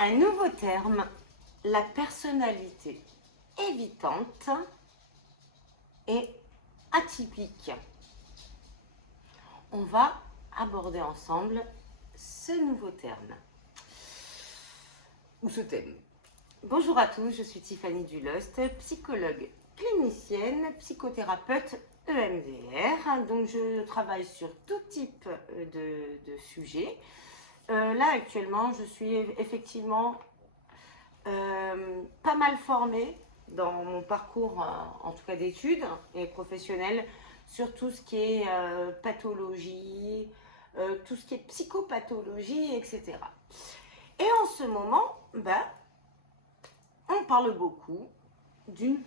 Un nouveau terme, la personnalité évitante et atypique. On va aborder ensemble ce nouveau terme ou ce thème. Bonjour à tous, je suis Tiffany Dulost, psychologue clinicienne, psychothérapeute EMDR. Donc je travaille sur tout type de sujets. Là actuellement, je suis effectivement pas mal formée dans mon parcours, en tout cas d'études et professionnel, sur tout ce qui est pathologie, tout ce qui est psychopathologie, etc. Et en ce moment, on parle beaucoup d'une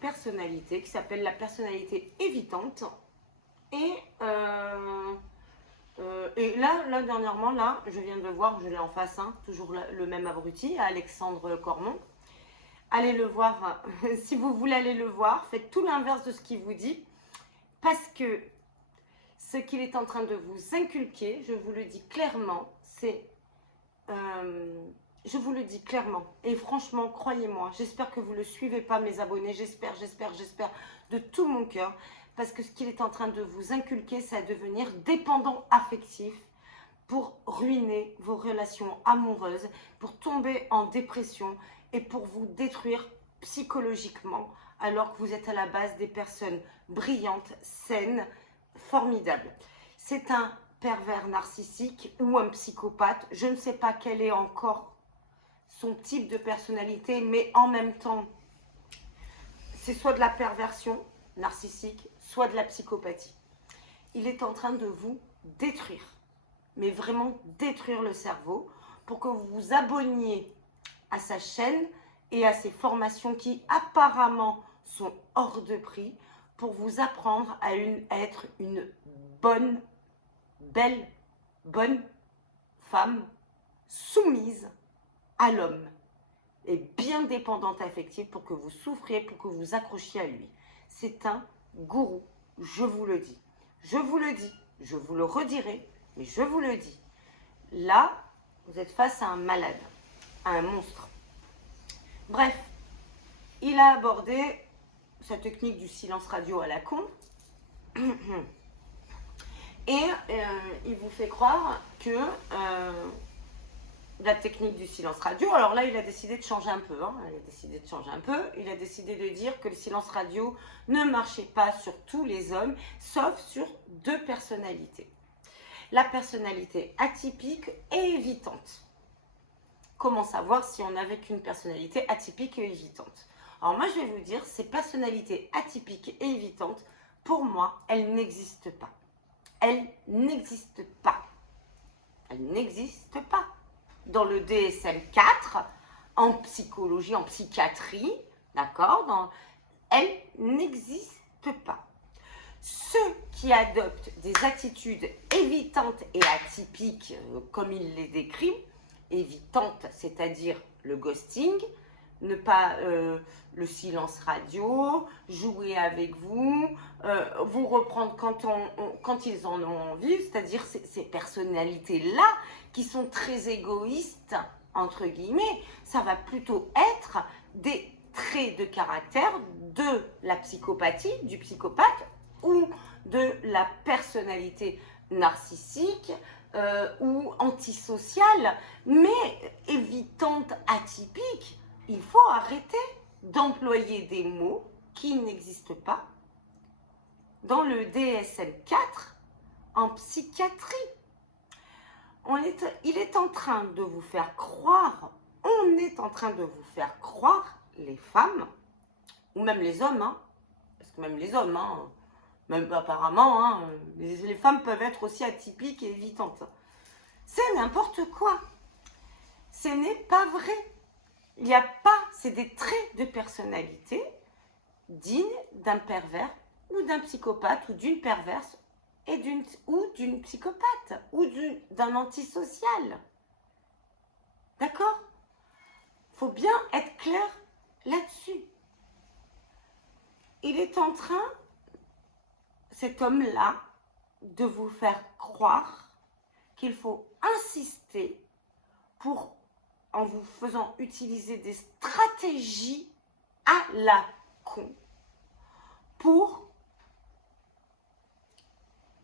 personnalité qui s'appelle la personnalité évitante. Et là, dernièrement, je viens de voir, je l'ai en face, toujours le même abruti, Alexandre Cormon. Allez le voir, si vous voulez aller le voir, faites tout l'inverse de ce qu'il vous dit, parce que ce qu'il est en train de vous inculquer, je vous le dis clairement, je vous le dis clairement, et franchement, croyez-moi, j'espère que vous ne le suivez pas, mes abonnés, j'espère de tout mon cœur, parce que ce qu'il est en train de vous inculquer, c'est à devenir dépendant affectif pour ruiner vos relations amoureuses, pour tomber en dépression et pour vous détruire psychologiquement, alors que vous êtes à la base des personnes brillantes, saines, formidables. C'est un pervers narcissique ou un psychopathe, je ne sais pas quel est encore son type de personnalité, mais en même temps, c'est soit de la perversion narcissique, soit de la psychopathie. Il est en train de vous détruire, mais vraiment détruire le cerveau pour que vous vous abonniez à sa chaîne et à ses formations qui apparemment sont hors de prix pour vous apprendre à être une bonne femme soumise à l'homme et bien dépendante affective pour que vous souffriez, pour que vous accrochiez à lui. C'est un gourou, je vous le dis. Je vous le dis, je vous le redirai, mais je vous le dis. Là, vous êtes face à un malade, à un monstre. Bref, il a abordé sa technique du silence radio à la con. Et il vous fait croire que la technique du silence radio, alors là il a décidé de changer un peu, il a décidé de dire que le silence radio ne marchait pas sur tous les hommes, sauf sur deux personnalités. La personnalité atypique et évitante. Comment savoir si on n'avait qu'une personnalité atypique et évitante? Alors moi je vais vous dire, ces personnalités atypiques et évitantes, pour moi, elles n'existent pas. Elles n'existent pas. Elles n'existent pas. Dans le DSM-4, en psychologie, en psychiatrie, d'accord, elles n'existent pas. Ceux qui adoptent des attitudes évitantes et atypiques, comme il les décrit, évitantes, c'est-à-dire le ghosting, ne pas le silence radio, jouer avec vous, vous reprendre quand ils en ont envie, c'est-à-dire ces personnalités-là qui sont très égoïstes, entre guillemets, ça va plutôt être des traits de caractère de la psychopathie, du psychopathe ou de la personnalité narcissique ou antisociale, mais évitante, atypique. Il faut arrêter d'employer des mots qui n'existent pas dans le DSM-4 en psychiatrie. Il est en train de vous faire croire, on est en train de vous faire croire, les femmes, ou même les hommes, parce que même les hommes, même apparemment, les femmes peuvent être aussi atypiques et évitantes. C'est n'importe quoi. Ce n'est pas vrai. Il n'y a pas, c'est des traits de personnalité dignes d'un pervers ou d'un psychopathe ou d'une perverse ou d'une psychopathe ou d'un antisocial. D'accord? Il faut bien être clair là-dessus. Il est en train, cet homme-là, de vous faire croire qu'il faut insister pour en vous faisant utiliser des stratégies à la con pour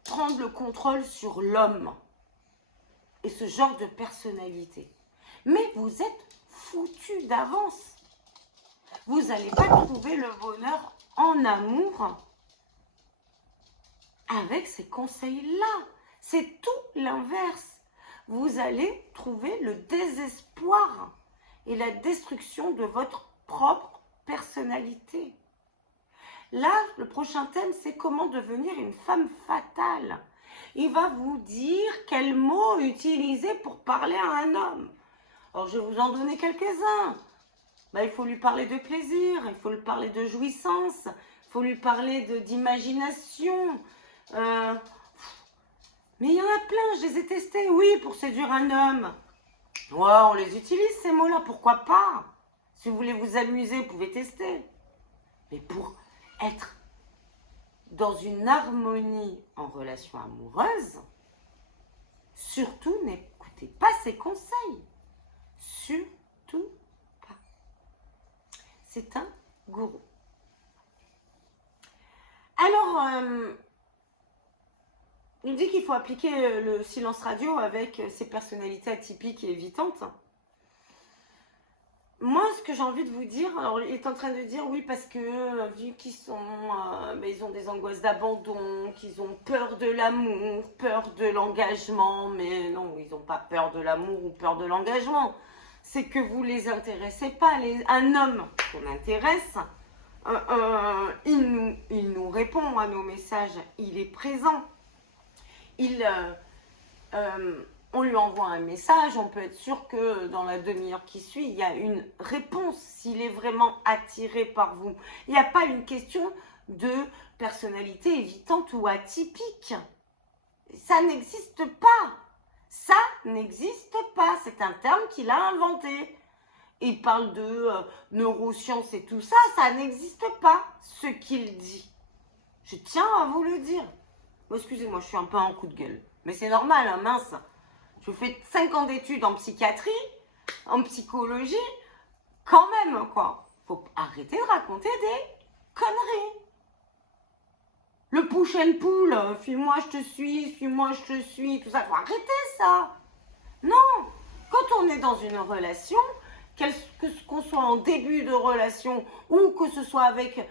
prendre le contrôle sur l'homme et ce genre de personnalité. Mais vous êtes foutu d'avance. Vous n'allez pas trouver le bonheur en amour avec ces conseils-là. C'est tout l'inverse. Vous allez trouver le désespoir et la destruction de votre propre personnalité. Là, le prochain thème, c'est comment devenir une femme fatale. Il va vous dire quels mots utiliser pour parler à un homme. Alors, je vais vous en donner quelques-uns. Il faut lui parler de plaisir, il faut lui parler de jouissance, il faut lui parler d'imagination. Mais il y en a plein, je les ai testés, oui, pour séduire un homme. Ouais, on les utilise ces mots-là, pourquoi pas? Si vous voulez vous amuser, vous pouvez tester. Mais pour être dans une harmonie en relation amoureuse, surtout n'écoutez pas ces conseils. Surtout pas. C'est un gourou. Alors, il dit qu'il faut appliquer le silence radio avec ces personnalités atypiques et évitantes. Moi, ce que j'ai envie de vous dire, alors il est en train de dire oui parce que vu qu'ils ils ont des angoisses d'abandon, qu'ils ont peur de l'amour, peur de l'engagement, mais non, ils n'ont pas peur de l'amour ou peur de l'engagement. C'est que vous les intéressez pas. Un homme qu'on intéresse, il nous répond à nos messages, il est présent. On lui envoie un message, on peut être sûr que dans la demi-heure qui suit, il y a une réponse s'il est vraiment attiré par vous. Il n'y a pas une question de personnalité évitante ou atypique. Ça n'existe pas. Ça n'existe pas. C'est un terme qu'il a inventé. Il parle de neurosciences et tout ça, ça n'existe pas, ce qu'il dit. Je tiens à vous le dire. Excusez-moi, je suis un peu en coup de gueule. Mais c'est normal, hein, mince. Je fais 5 ans d'études en psychiatrie, en psychologie. Quand même, quoi. Faut arrêter de raconter des conneries. Le push and pull, suis-moi, je te suis, suis-moi, je te suis, tout ça. Faut arrêter ça. Non. Quand on est dans une relation, qu'on soit en début de relation ou que ce soit avec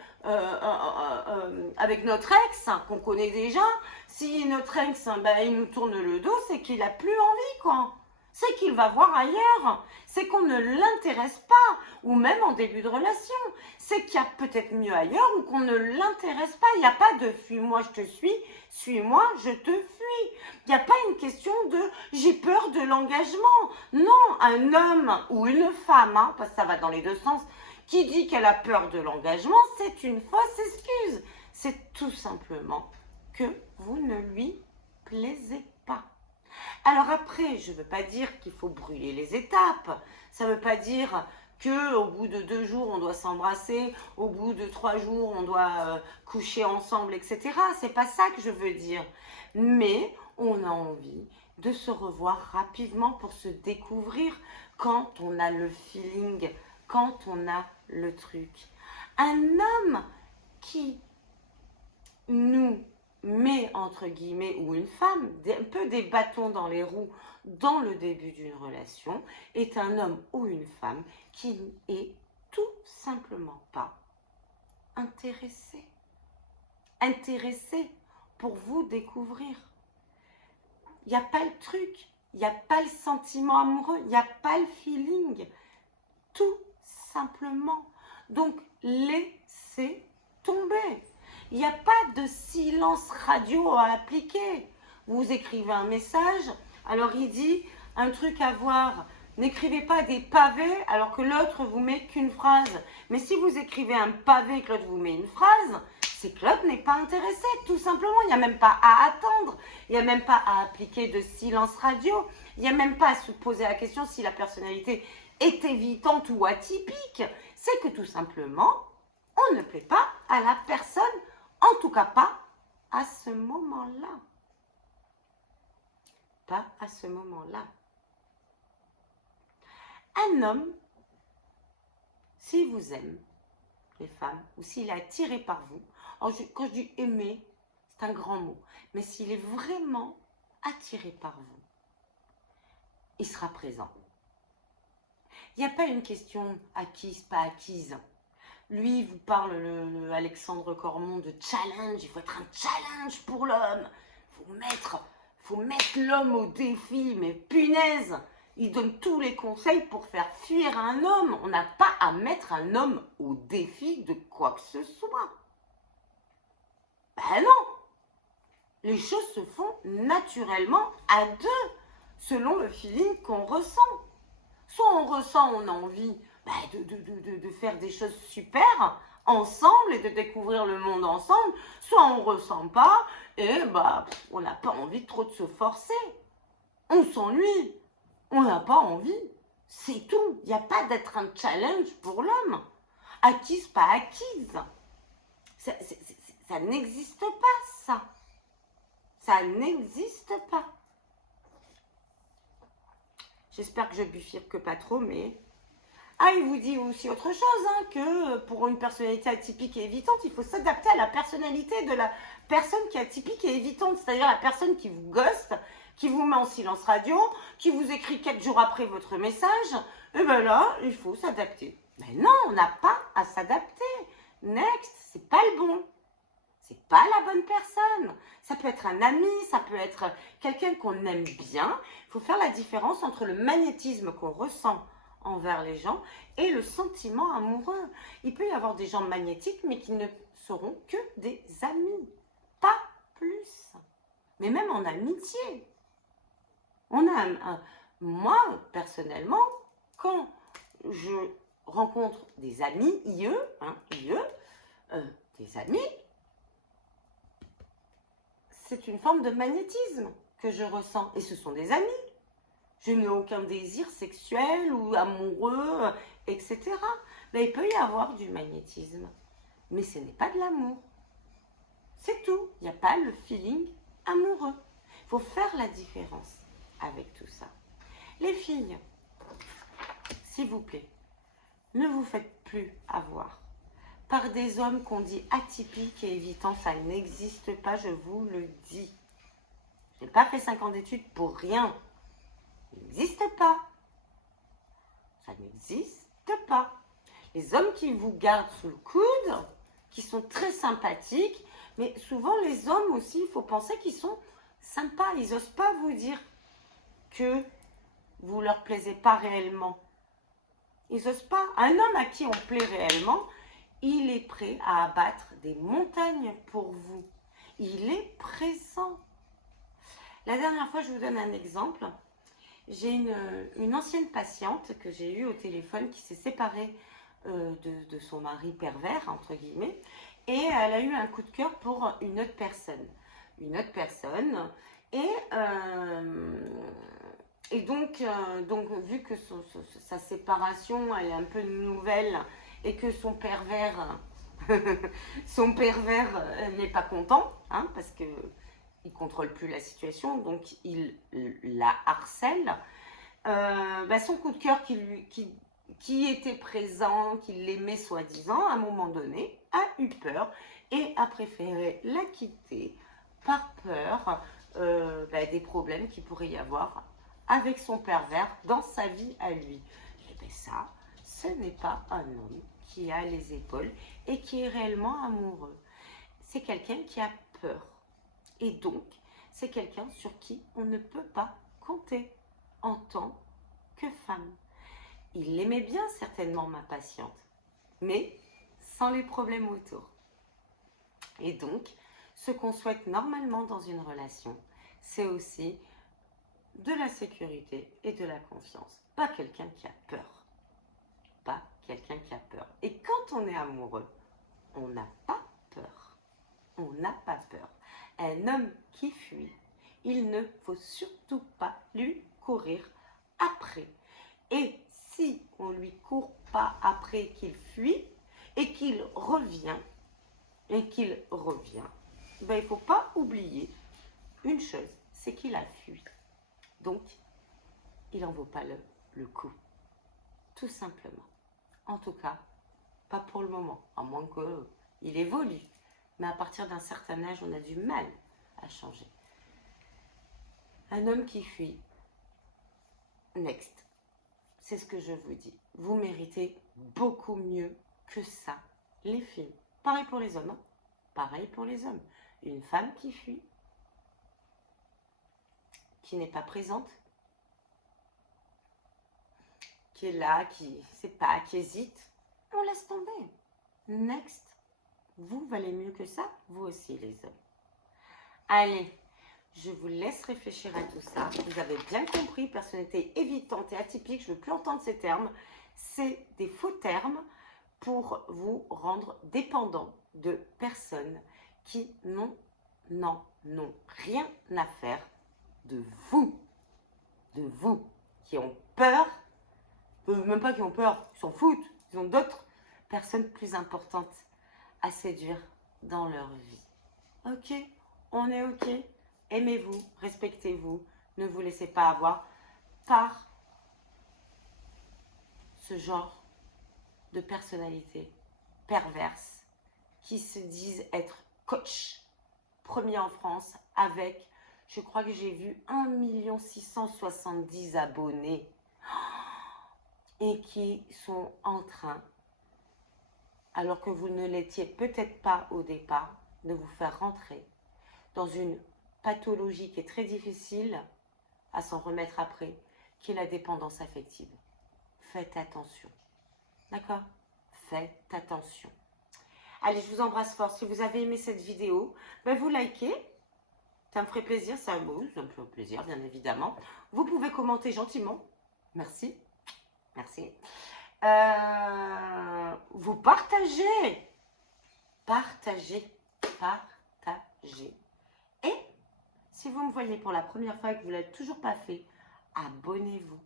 notre ex, qu'on connaît déjà, si notre ex, il nous tourne le dos, c'est qu'il n'a plus envie, quoi. C'est qu'il va voir ailleurs. C'est qu'on ne l'intéresse pas. Ou même en début de relation. C'est qu'il y a peut-être mieux ailleurs ou qu'on ne l'intéresse pas. Il n'y a pas de fuis-moi, je te suis-moi, je te fuis. Il n'y a pas une question de j'ai peur de l'engagement. Non, un homme ou une femme, hein, parce que ça va dans les deux sens, qui dit qu'elle a peur de l'engagement, c'est une fausse excuse. C'est tout simplement que vous ne lui plaisez pas. Alors après, je ne veux pas dire qu'il faut brûler les étapes. Ça ne veut pas dire qu'au bout de 2 jours, on doit s'embrasser, au bout de 3 jours, on doit coucher ensemble, etc. C'est pas ça que je veux dire. Mais on a envie de se revoir rapidement pour se découvrir quand on a le feeling, quand on a le truc. Un homme qui nous met, entre guillemets, ou une femme, un peu des bâtons dans les roues dans le début d'une relation, est un homme ou une femme qui est tout simplement pas intéressé. Intéressé pour vous découvrir. Il n'y a pas le truc, il n'y a pas le sentiment amoureux, il n'y a pas le feeling. Tout simplement. Donc, laissez tomber. Il n'y a pas de silence radio à appliquer. Vous écrivez un message, alors il dit un truc à voir. N'écrivez pas des pavés alors que l'autre vous met qu'une phrase. Mais si vous écrivez un pavé et que l'autre vous met une phrase, c'est que l'autre n'est pas intéressé, tout simplement. Il n'y a même pas à attendre. Il n'y a même pas à appliquer de silence radio. Il n'y a même pas à se poser la question si la personnalité est évitante ou atypique. C'est que tout simplement, on ne plaît pas à la personne. En tout cas, pas à ce moment-là. Pas à ce moment-là. Un homme, s'il vous aime, les femmes, ou s'il est attiré par vous, quand je dis aimer, c'est un grand mot, mais s'il est vraiment attiré par vous, il sera présent. Il n'y a pas une question acquise, pas acquise. Lui, il vous parle, le Alexandre Cormon, de challenge. Il faut être un challenge pour l'homme. Faut mettre l'homme au défi. Mais punaise, il donne tous les conseils pour faire fuir un homme. On n'a pas à mettre un homme au défi de quoi que ce soit. Ben non. Les choses se font naturellement à deux, selon le feeling qu'on ressent. Soit on ressent, on a envie de faire des choses super ensemble et de découvrir le monde ensemble, soit on ne ressent pas et on n'a pas envie trop de se forcer. On s'ennuie, on n'a pas envie, c'est tout. Il n'y a pas d'être un challenge pour l'homme. Acquise, pas acquise. Ça n'existe pas, ça. Ça n'existe pas. J'espère que je bifurque pas trop, mais... Ah, il vous dit aussi autre chose, hein, que pour une personnalité atypique et évitante, il faut s'adapter à la personnalité de la personne qui est atypique et évitante, c'est-à-dire la personne qui vous ghoste, qui vous met en silence radio, qui vous écrit 4 jours après votre message. Et bien là, il faut s'adapter. Mais non, on n'a pas à s'adapter. Next, c'est pas le bon. C'est pas la bonne personne. Ça peut être un ami, ça peut être quelqu'un qu'on aime bien. Il faut faire la différence entre le magnétisme qu'on ressent envers les gens et le sentiment amoureux. Il peut y avoir des gens magnétiques, mais qui ne seront que des amis. Pas plus. Mais même en amitié. Moi, personnellement, quand je rencontre des amis, des amis, c'est une forme de magnétisme que je ressens. Et ce sont des amis. Je n'ai aucun désir sexuel ou amoureux, etc. Mais il peut y avoir du magnétisme. Mais ce n'est pas de l'amour. C'est tout. Il n'y a pas le feeling amoureux. Il faut faire la différence avec tout ça. Les filles, s'il vous plaît, ne vous faites plus avoir par des hommes qu'on dit atypiques et évitants. Ça n'existe pas, je vous le dis. Je n'ai pas fait 5 ans d'études pour rien. Ça n'existe pas. Ça n'existe pas. Les hommes qui vous gardent sous le coude, qui sont très sympathiques, mais souvent les hommes aussi, il faut penser qu'ils sont sympas. Ils n'osent pas vous dire que vous ne leur plaisez pas réellement. Ils n'osent pas. Un homme à qui on plaît réellement, il est prêt à abattre des montagnes pour vous. Il est présent. La dernière fois, je vous donne un exemple. J'ai une ancienne patiente que j'ai eue au téléphone qui s'est séparée de son mari pervers, entre guillemets, et elle a eu un coup de cœur pour une autre personne. Et donc, vu que sa séparation elle est un peu nouvelle et que son pervers, n'est pas content, hein, parce que il contrôle plus la situation, donc il la harcèle. Son coup de cœur qui était présent, qui l'aimait soi-disant, à un moment donné, a eu peur et a préféré la quitter par peur des problèmes qu'il pourrait y avoir avec son pervers dans sa vie à lui. Et bien ça, ce n'est pas un homme qui a les épaules et qui est réellement amoureux. C'est quelqu'un qui a peur. Et donc, c'est quelqu'un sur qui on ne peut pas compter en tant que femme. Il aimait bien certainement ma patiente, mais sans les problèmes autour. Et donc, ce qu'on souhaite normalement dans une relation, c'est aussi de la sécurité et de la confiance. Pas quelqu'un qui a peur. Pas quelqu'un qui a peur. Et quand on est amoureux, on n'a pas peur. On n'a pas peur. Un homme qui fuit, il ne faut surtout pas lui courir après. Et si on ne lui court pas après qu'il fuit et qu'il revient, il ne faut pas oublier une chose, c'est qu'il a fui. Donc, il n'en vaut pas le coup. tout simplement. En tout cas, pas pour le moment, à moins qu'il évolue. Mais à partir d'un certain âge, on a du mal à changer. Un homme qui fuit, next. C'est ce que je vous dis. Vous méritez beaucoup mieux que ça, les filles. Pareil pour les hommes. Hein. Pareil pour les hommes. Une femme qui fuit, qui n'est pas présente, qui est là, qui ne sait pas, qui hésite, on laisse tomber. Next. Vous valez mieux que ça, vous aussi les hommes. Allez, je vous laisse réfléchir à tout ça. Vous avez bien compris, personnalité évitante et atypique, je ne veux plus entendre ces termes. C'est des faux termes pour vous rendre dépendant de personnes qui n'en ont rien à faire de vous. De vous, qui ont peur, même pas qui ont peur, ils s'en foutent, ils ont d'autres personnes plus importantes à séduire dans leur vie. Ok, on est ok. Aimez-vous, respectez-vous, ne vous laissez pas avoir par ce genre de personnalité perverse qui se disent être coach premier en France avec, je crois que j'ai vu 1 670 000 abonnés et qui sont en train, alors que vous ne l'étiez peut-être pas au départ, de vous faire rentrer dans une pathologie qui est très difficile à s'en remettre après, qui est la dépendance affective. Faites attention. D'accord? Faites attention. Allez, je vous embrasse fort. Si vous avez aimé cette vidéo, ben vous likez. Ça me ferait plaisir, ça me fait plaisir, bien évidemment. Vous pouvez commenter gentiment. Merci. Merci. Vous partagez. Partagez. Partagez. Et si vous me voyez pour la première fois et que vous ne l'avez toujours pas fait, abonnez-vous.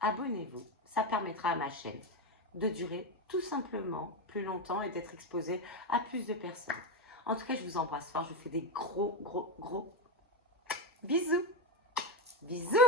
Abonnez-vous. Ça permettra à ma chaîne de durer tout simplement plus longtemps et d'être exposée à plus de personnes. En tout cas, je vous embrasse fort. Je vous fais des gros bisous. Bisous.